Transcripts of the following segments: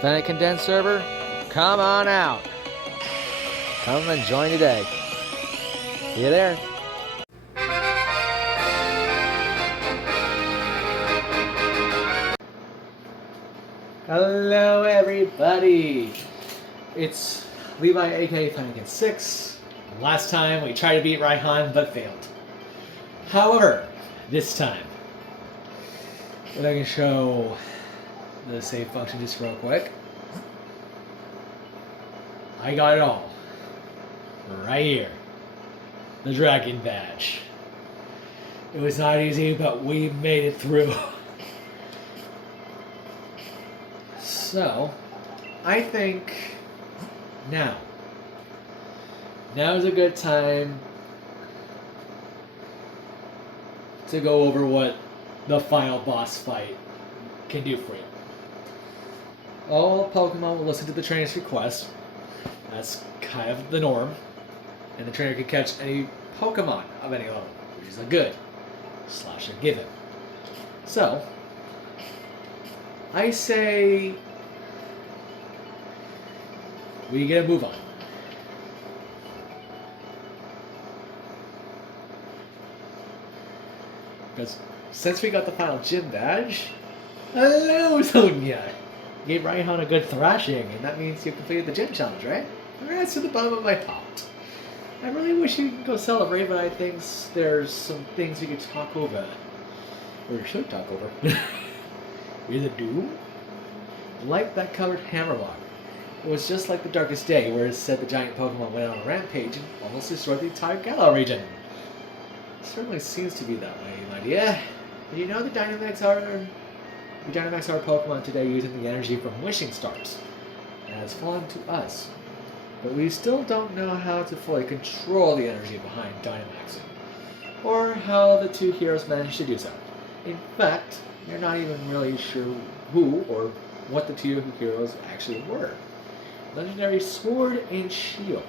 Fennec Condensed server, come on out. Come and join today. See you there. Hello, everybody. It's Levi, aka Fennec 6. Last time we tried to beat Raihan but failed. However, this time, if I can show the save function just real quick. I got it all. Right here. The Dragon Badge. It was not easy, but we made it through. So, I think now is a good time to go over what the final boss fight can do for you. All Pokemon will listen to the trainer's request. That's kind of the norm. And the trainer can catch any Pokemon of any level, which is a good / a given. So, I say we get a move on. Because since we got the final gym badge, hello Sonia! Gave Raihan a good thrashing, and that means you completed the gym challenge, right? That's to the bottom of my heart. I really wish you could go celebrate, but I think there's some things we could talk over. Or should talk over. Either do? Like that covered Hammerlock. It was just like the Darkest Day, where it said the giant Pokemon went on a rampage and almost destroyed the entire Galar region. It certainly seems to be that way, my dear. Did you know the Dynamax are Pokemon today using the energy from wishing stars. It has fallen to us. But we still don't know how to fully control the energy behind Dynamaxing, or how the two heroes managed to do so. In fact, you're not even really sure who or what the two heroes actually were. Legendary Sword and Shield.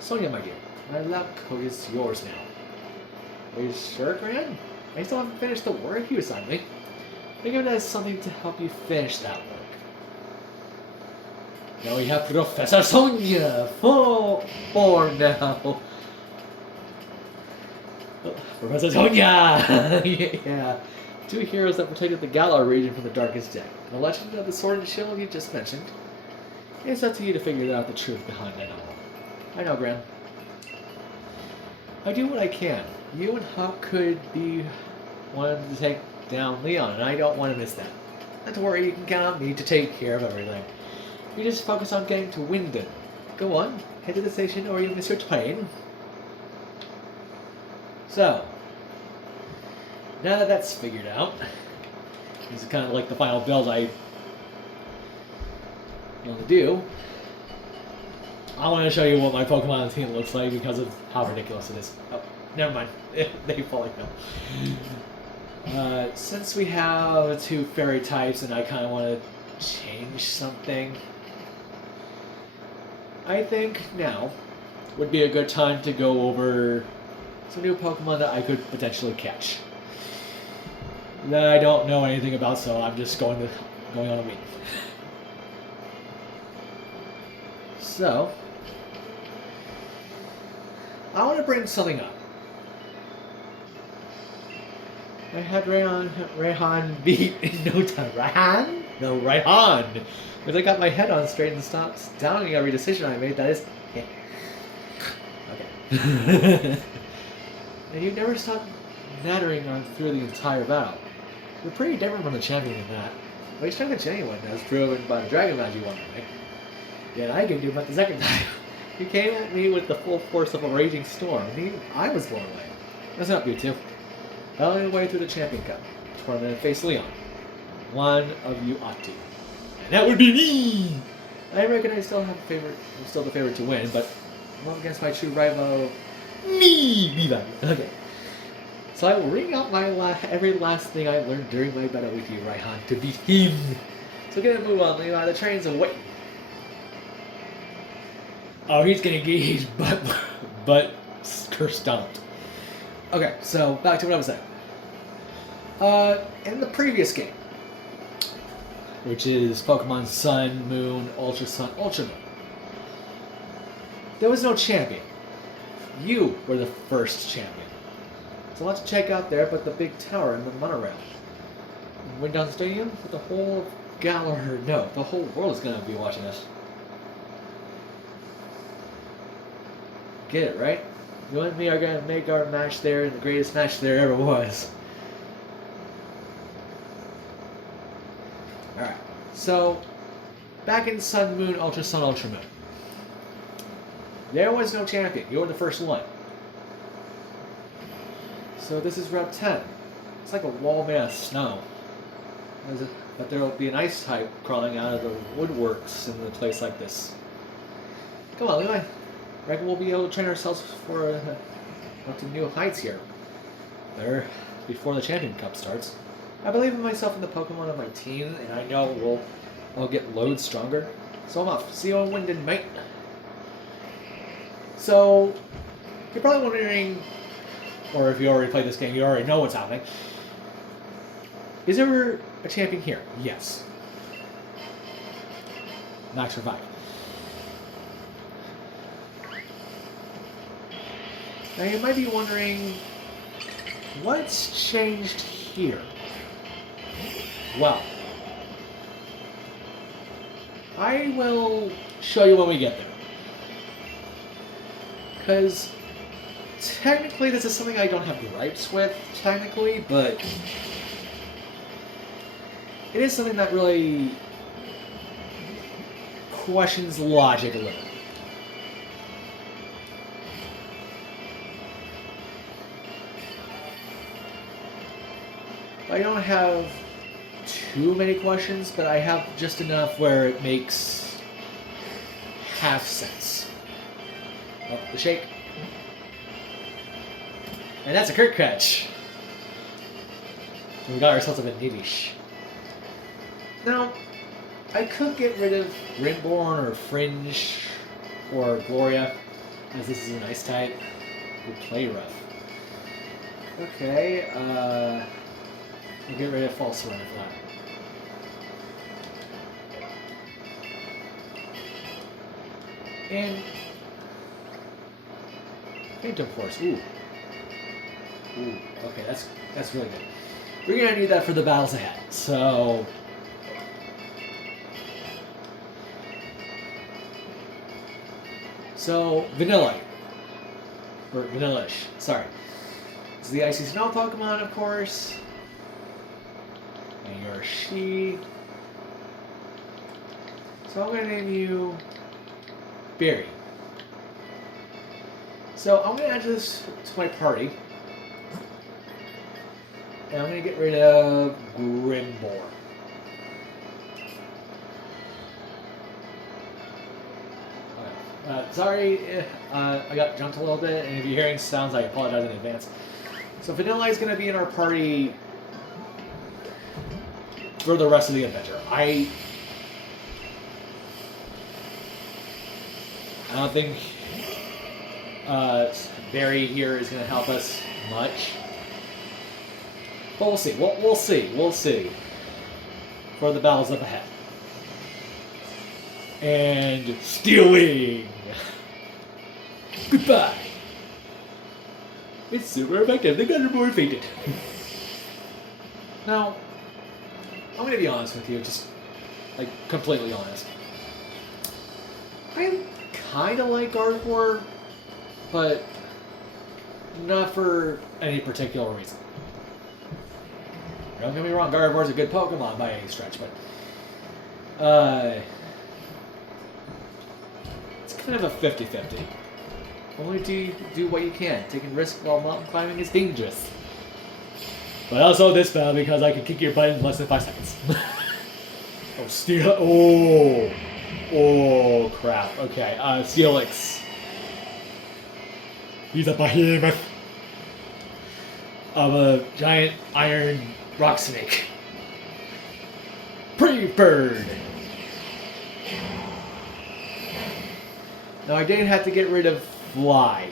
Sonia, my dear, my lab coat is yours now. Are you sure, Gran? I still haven't finished the work you assigned me. Think of it as something to help you finish that work. Now we have Professor Sonia! Full form now! Professor Sonia! Yeah. Two heroes that protected the Galar region from the Darkest Day. The legend of the Sword and Shield you just mentioned. It's up to you to figure out the truth behind it all. I know, Gran. I do what I can. You and Hawk could be one to take down Leon, and I don't want to miss that. Not to worry, you can count on me to take care of everything. You just focus on getting to Winden. Go on, head to the station or you'll miss your train. So, now that that's figured out, this is kind of like the final build I want to do. I want to show you what my Pokemon team looks like because of how ridiculous it is. Oh, never mind. They fully fell. Since we have two fairy types and I kind of want to change something, I think now would be a good time to go over some new Pokemon that I could potentially catch. That I don't know anything about, so I'm just going on a wing. So, I want to bring something up. I had Raihan beat in no time. Raihan? No, Raihan! Because I got my head on straight and stopped downing every decision I made, that is... Yeah. Okay. And you never stopped nattering on through the entire battle. You're pretty different from the champion in that. But each time the genuine, as proven by the Dragon Badge you won, right? Yet I can do about the second time. You came at me with the full force of a raging storm, and even I was blown away. That's not you two. Battling your way through the Champion Cup tournament and face Leon. One of you ought to. And that would be me! I reckon I still have a favorite. I'm still the favorite to win, but I'm up against my true rival, me! Levi. Okay. So I will ring out every last thing I learned during my battle with you, Raihan, to beat him. So get a move on, Levi. The train's awaiting. Oh, he's gonna get his butt stomped. Okay, so back to what I was saying. In the previous game, which is Pokemon Sun, Moon, Ultra Sun, Ultra Moon. There was no champion. You were the first champion. So lots to check out there, but the big tower and the monorail. Went down the stadium with the whole gallery. No, the whole world is going to be watching us. Get it, right? You and me are going to make our match there the greatest match there ever was. Alright, so back in Sun, Moon, Ultra Sun, Ultra Moon. There was no champion. You were the first one. So this is Route 10. It's like a wall made of snow. But there will be an ice type crawling out of the woodworks in a place like this. Come on, Levi. I reckon we'll be able to train ourselves for up to new heights here. There, before the Champion Cup starts. I believe in myself and the Pokemon on my team, and I know I'll get loads stronger. So I'm off. See you on Winden, mate. So, you're probably wondering, or if you already played this game, you already know what's happening. Is there a champion here? Yes. Max Revive. Now you might be wondering, what's changed here? Well, I will show you when we get there. Because technically this is something I don't have gripes with, technically, but it is something that really questions logic a little. I don't have too many questions, but I have just enough where it makes half sense. Oh, the shake. And that's a crit catch. We got ourselves a Nidish. Now, I could get rid of Rinborn or Fringe or Gloria, as this is an ice type. We'll play rough. Okay, we'll get rid of False Surrender for that. And Phantom Force. Ooh. Ooh. Okay, that's really good. We're gonna need that for the battles ahead. So Vanillite. Or Vanillish, sorry. It's the Icy Snow Pokemon, of course. And you're a she. So I'm gonna name you Berry. So I'm going to add this to my party. And I'm going to get rid of Grimbor. Sorry, I got jumped a little bit, and if you're hearing sounds, I apologize in advance. So Vanilla is going to be in our party for the rest of the adventure. I don't think Barry here is going to help us much. But we'll see. We'll see. We'll see. For the battles up ahead. And Stealing! Goodbye! It's super effective. The Gunnerborn fainted. Now, I'm going to be honest with you. Just, like, completely honest. I kind of like Gardevoir, but not for any particular reason. Don't get me wrong, Gardevoir's a good Pokemon by any stretch, but it's kind of a 50-50. Only do what you can. Taking risks while mountain climbing is dangerous. But also this battle because I can kick your butt in less than 5 seconds. Oh, Steel. Oh. Oh, crap. Okay, Steelix. He's a behemoth of a giant iron rock snake. Pre-bird. Now I didn't have to get rid of Fly.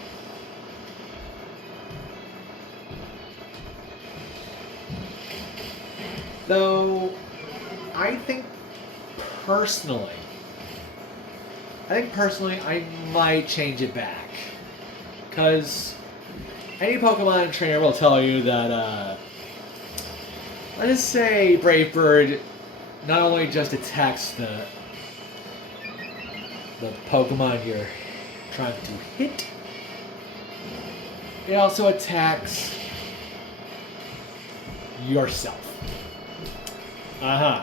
Though I think personally, I might change it back. Because any Pokemon trainer will tell you that, let's just say Brave Bird not only just attacks the Pokemon you're trying to hit, it also attacks yourself. Uh-huh.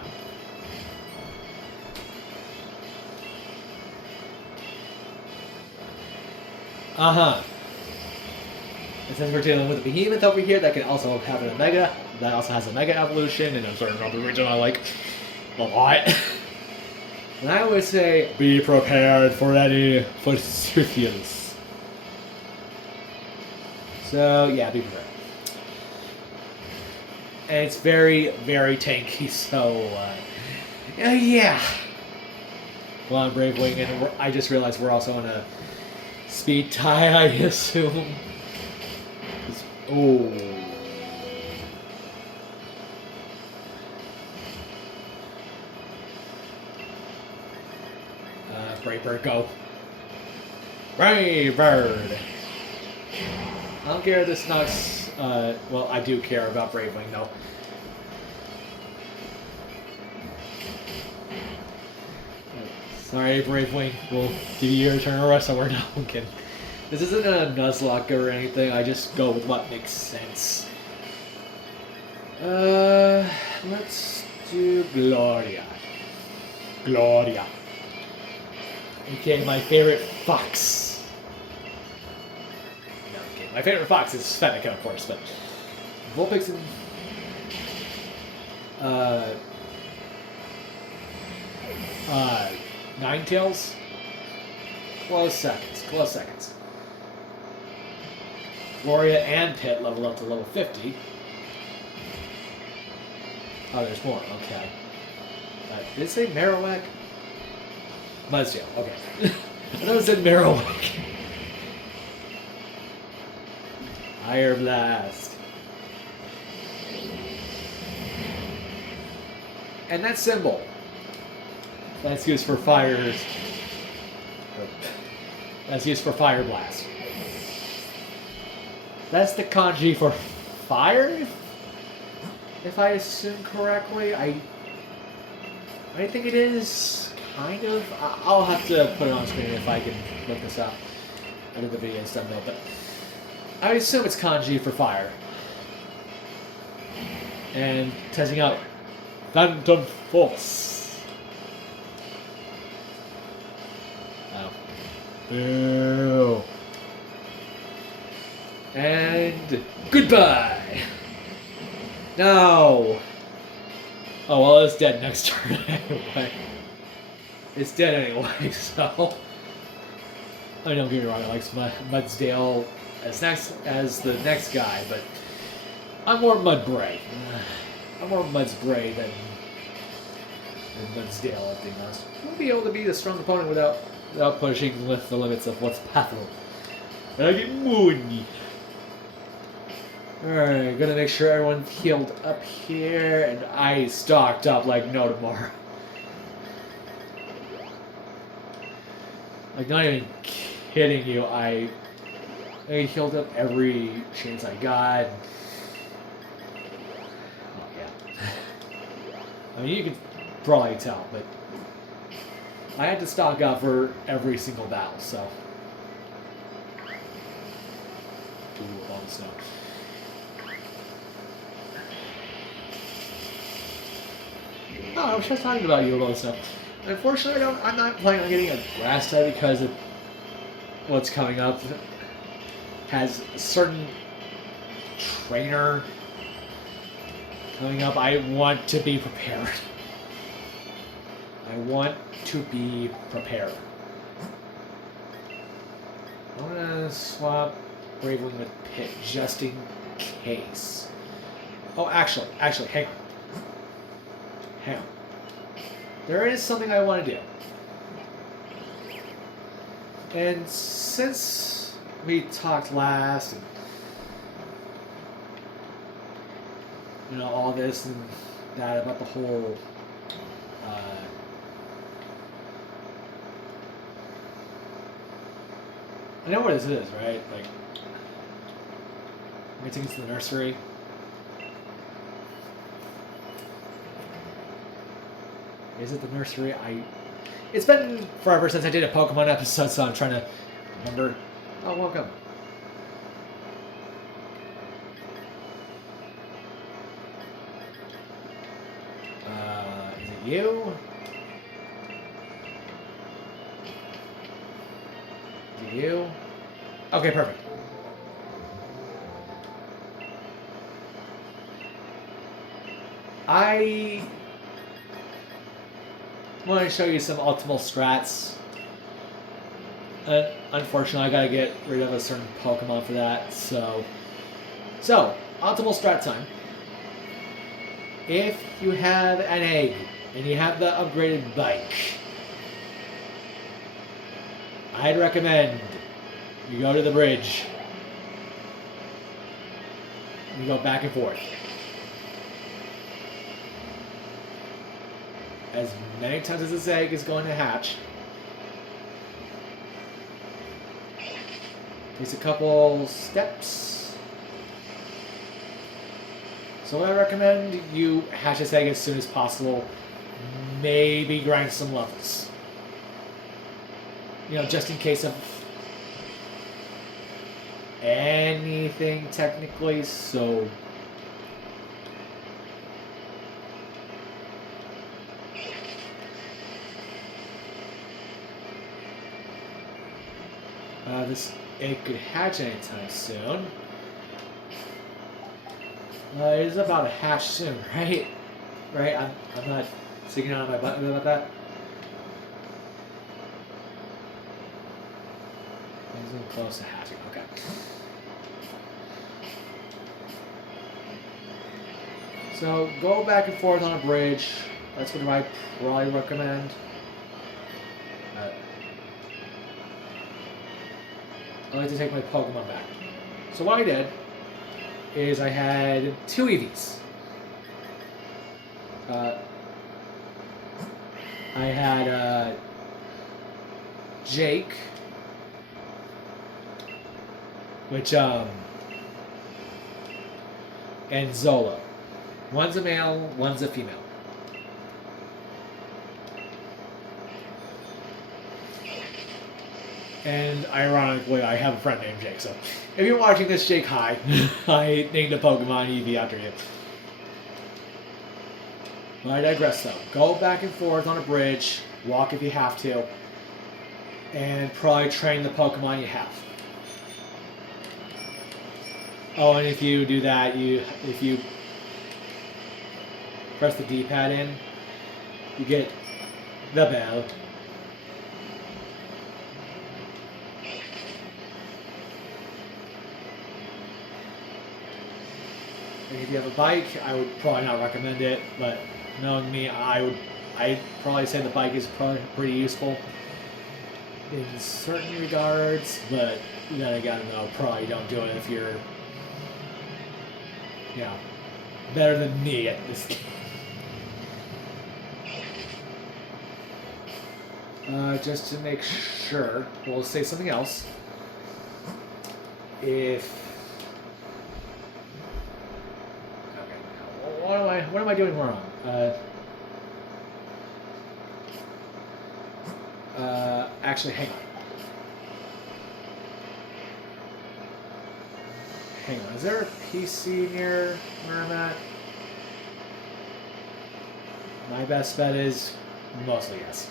Uh-huh. And since we're dealing with a Behemoth over here, that can also have an Omega. That also has a Mega Evolution, and a certain other region I like a lot. And I would say, be prepared for any fortuitous. So, yeah, be prepared. And it's very, very tanky, so, yeah. Well, on Brave Wing, and I just realized we're also on a speed tie, I assume. Oh. Brave Bird, go. Brave Bird. I don't care if this knocks. Well, I do care about Brave Wing, though. Sorry, Brave Wing. We'll give you your turn, or rest so we're not looking. This isn't a Nuzlocke or anything. I just go with what makes sense. Let's do Gloria. Gloria. Okay, my favorite fox. No, okay. My favorite fox is Fennekin, of course, but Vulpix and Ninetales. Close seconds. Close seconds. Gloria and Pit leveled up to level 50. Oh, there's more. Okay. Did it say Marowak? Mudsdale, okay. I thought it said Marowak. Fire Blast. And that symbol, that's used for fires. That's used for Fire Blast. That's the kanji for fire? If I assume correctly, I think it is. Kind of. I'll have to put it on screen if I can look this up. I think the video is done though, but I assume it's kanji for fire. And testing out Phantom Force. Oh. Boo. And goodbye. No. Oh well, it's dead next turn anyway. It's dead anyway, so. I mean, don't get me wrong, I like Mudsdale as the next guy, but I'm more Mudbray. I'm more Mudsbray than Mudsdale, I think. I won't be able to be a strong opponent without pushing with the limits of what's possible. And I get moony. Alright, gonna make sure everyone's healed up here, and I stocked up like no tomorrow. Like, not even kidding you, I healed up every chance I got. Oh, yeah. I mean, you could probably tell, but I had to stock up for every single battle, so. Ooh, all the snow. Oh, I was just talking about you about stuff. Unfortunately, I'm not planning on getting a grass type because of what's coming up. Has a certain trainer coming up. I want to be prepared. I want to be prepared. I'm gonna swap Brave Wing with Pit just in case. Oh, actually, hang on. Hang on. There is something I want to do. And since we talked last, and you know, all this and that about the whole I know where this is, right? Like, I think it's the nursery. Is it the nursery? It's been forever since I did a Pokemon episode, so I'm trying to remember. Oh, welcome. Is it you? Is it you? Okay, perfect. I want to show you some optimal strats. Unfortunately, I gotta get rid of a certain Pokemon for that. So optimal strat time. If you have an egg and you have the upgraded bike, I'd recommend you go to the bridge. You go back and forth. As many times as this egg is going to hatch. Takes a couple steps. So what I recommend, you hatch this egg as soon as possible. Maybe grind some levels. You know, just in case of anything technically, so this egg could hatch anytime soon. It is about to hatch soon, right? Right? I'm not sticking on my button about that. It's getting close to hatching. Okay. So go back and forth on a bridge. That's what I probably recommend. I like to take my Pokemon back. So what I did is I had 2 EVs. I had Jake, which and Zola. One's a male, one's a female. And ironically, I have a friend named Jake. So if you're watching this, Jake, hi. I named a Pokemon Eevee after you. But I digress, though. Go back and forth on a bridge. Walk if you have to. And probably train the Pokemon you have. Oh, and if you do that, if you press the D-pad in, you get the bell. If you have a bike, I would probably not recommend it, but knowing me, I'd probably say the bike is probably pretty useful in certain regards, but then I gotta know, probably don't do it if you're, better than me at this game. Just to make sure, we'll say something else. What am I doing wrong? Actually, hang on. Hang on. Is there a PC near where I'm at? My best bet is mostly yes.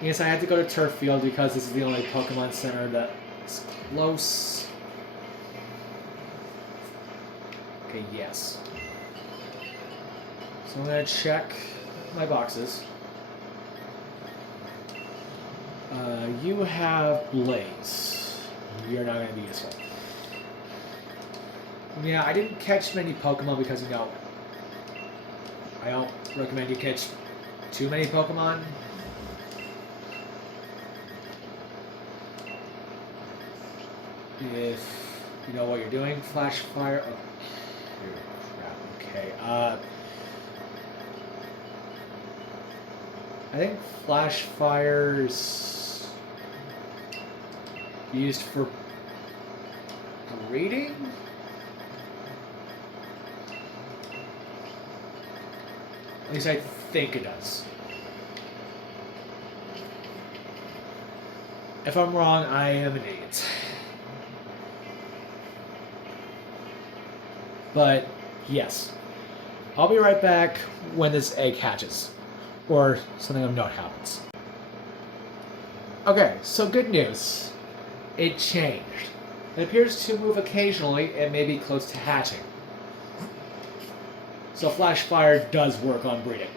Yes, I had to go to Turf Field because this is the only Pokemon Center that's close. Okay, yes. So I'm going to check my boxes. You have Blaze. You're not going to be useful. Yeah, I didn't catch many Pokemon because, I don't recommend you catch too many Pokemon. If you know what you're doing. Flash Fire. Oh, crap. Okay. I think Flash Fire's used for breeding? At least I think it does. If I'm wrong, I am an idiot. But, yes. I'll be right back when this egg hatches. Or something of note happens. Okay, so good news. It changed. It appears to move occasionally and may be close to hatching. So flash fire does work on breeding.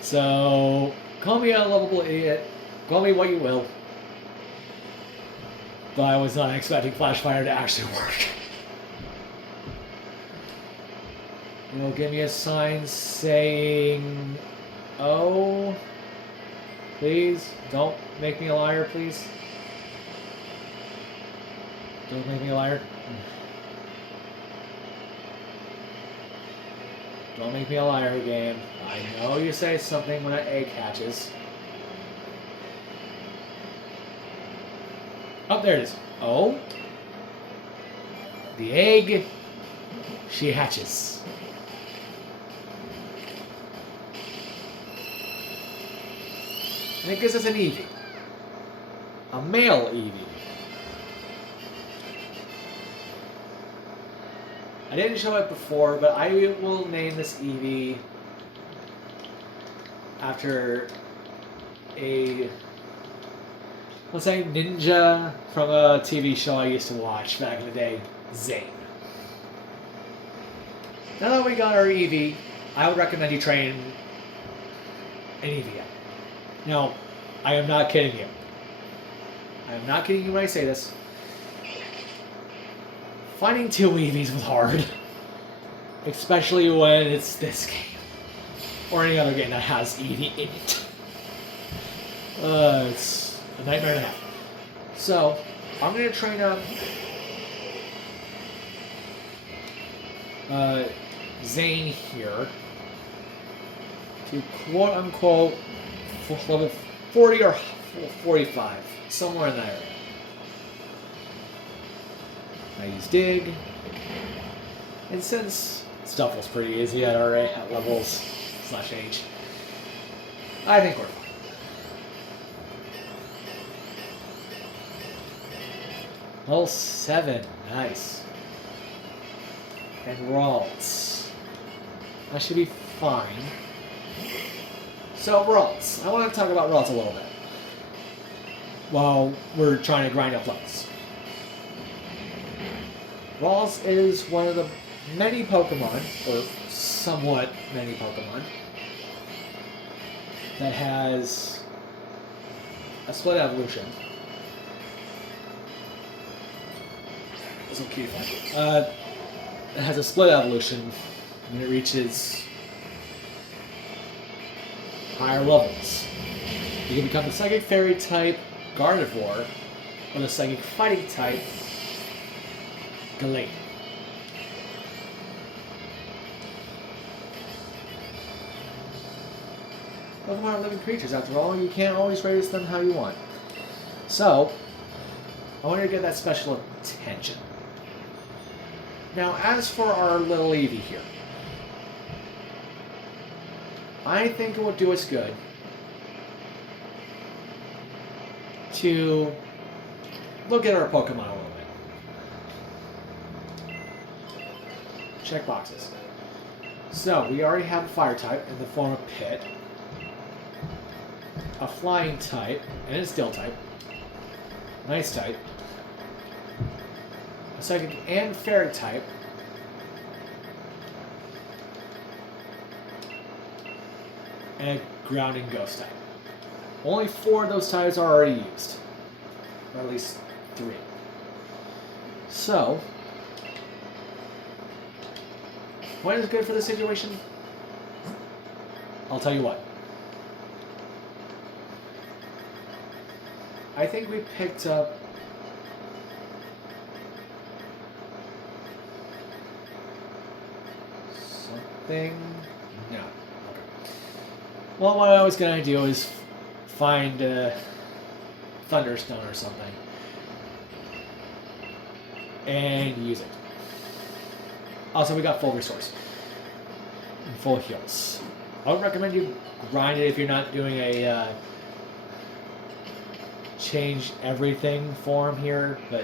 So, call me a lovable idiot. Call me what you will. But I was not expecting flash fire to actually work. You'll give me a sign saying, "Oh, please don't make me a liar, please. Don't make me a liar. Don't make me a liar, game. I know you say something when an egg hatches." Oh, there it is. Oh. The egg. She hatches. And it gives us an Eevee. A male Eevee. I didn't show it before, but I will name this Eevee after a, let's say, ninja from a TV show I used to watch back in the day, Zane. Now that we got our Eevee, I would recommend you train an Eevee. Now, I am not kidding you. I am not kidding you when I say this. Finding 2 Eevees was hard. Especially when it's this game. Or any other game that has Eevee in it. It's a nightmare and a half. So, I'm going to train up Zane here to quote-unquote level 40 or 45, somewhere in that area. I use dig, and since stuff was pretty easy at our at levels /H, I think we're fine. Level 7, nice. And Ralts. That should be fine. So, Ralts. I want to talk about Ralts a little bit. While we're trying to grind up levels. Ralts is one of the many Pokemon, or somewhat many Pokemon, that has a split evolution. That's okay if it has a split evolution when it reaches higher levels. You can become the Psychic Fairy type Gardevoir, or the Psychic Fighting type Gallade. Pokemon are living creatures, after all. You can't always raise them how you want. So, I want you to get that special attention. Now, as for our little Eevee here, I think it would do us good to look at our Pokemon a little bit. Check boxes. So, we already have a Fire type in the form of Pit, a Flying type, and a Steel type, an Ice type, a Psychic and Fairy type, and a Ground and Ghost type. Only 4 of those types are already used. Or at least 3. So, what is good for this situation? I'll tell you what. I think we picked up something. No. Okay. Well, what I was gonna do is find Thunderstone or something. And use it. Also, we got full restores. And full heals. I would recommend you grind it if you're not doing a change everything form here, but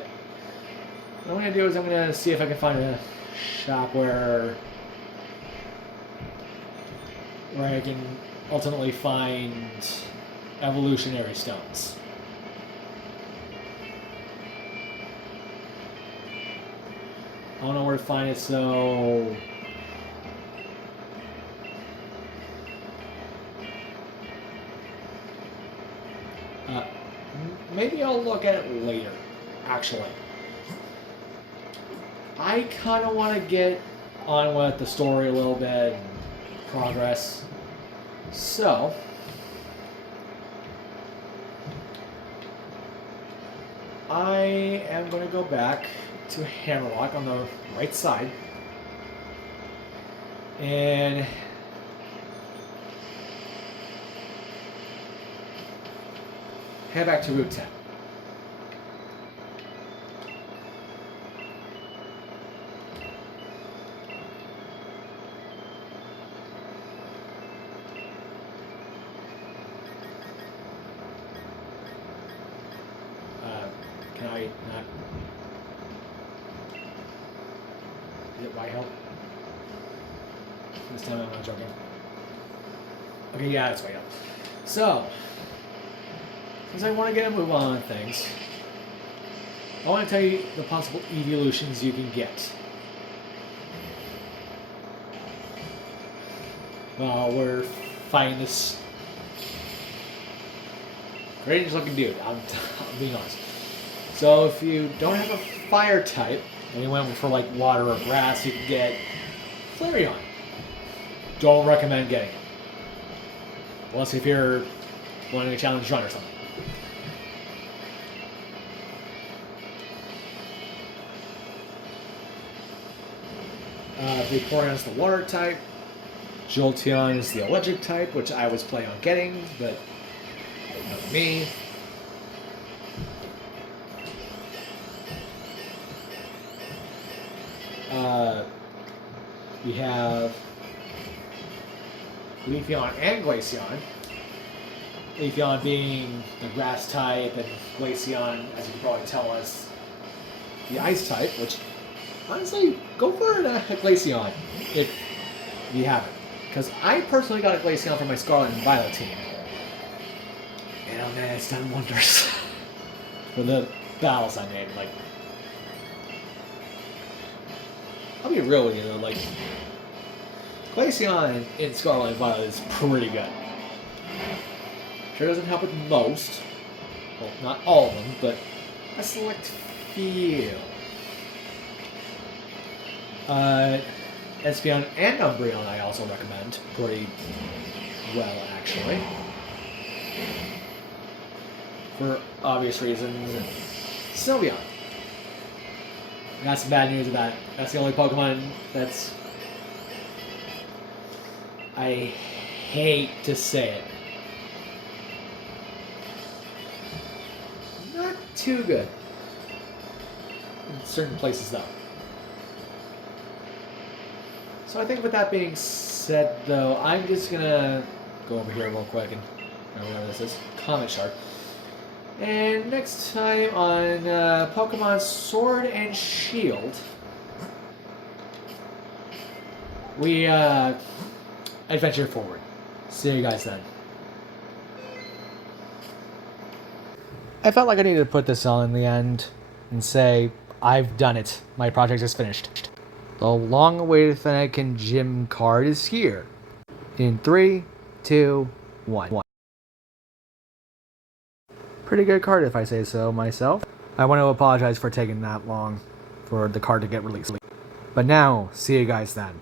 what I'm going to do is I'm going to see if I can find a shop where I can ultimately find evolutionary stones. I don't know where to find it, so maybe I'll look at it later, actually. I kind of want to get on with the story a little bit and progress. So, I am going to go back to Hammerlock on the right side. And head back to Route 10. Can I not? Is it White Hill? This time I'm not joking. Okay, yeah, it's White Hill. So, since I want to get a move on things, I want to tell you the possible evolutions you can get. Well, we're fighting this great looking dude, I'm being honest. So if you don't have a fire type, and you went for like water or grass, you can get Flareon. Don't recommend getting it. Unless if you're wanting a challenge run or something. Vaporeon is the water type. Jolteon is the electric type, which I was planning on getting, but not me. We have Leafeon and Glaceon. Leafeon being the grass type, and Glaceon, as you can probably tell us, the ice type, which, honestly, go for a Glaceon if you haven't. Because I personally got a Glaceon for my Scarlet and Violet team. And oh man, it's done wonders. For the battles I made, like... I'll be real with you though, like... Glaceon in Scarlet and Violet is pretty good. Sure doesn't help with most. Well, not all of them, but a select few. Espeon and Umbreon I also recommend. Pretty well, actually. For obvious reasons. And Sylveon. I got some bad news about that. That's the only Pokemon that's... I hate to say it. Not too good. In certain places, though. So I think with that being said, though, I'm just gonna go over here real quick and whatever this is, Comet Shark. And next time on Pokemon Sword and Shield, we adventure forward. See you guys then. I felt like I needed to put this on in the end and say, I've done it. My project is finished. The long-awaited Fennekin Gym card is here. In 3, 2, 1. Pretty good card if I say so myself. I want to apologize for taking that long for the card to get released. But now, see you guys then.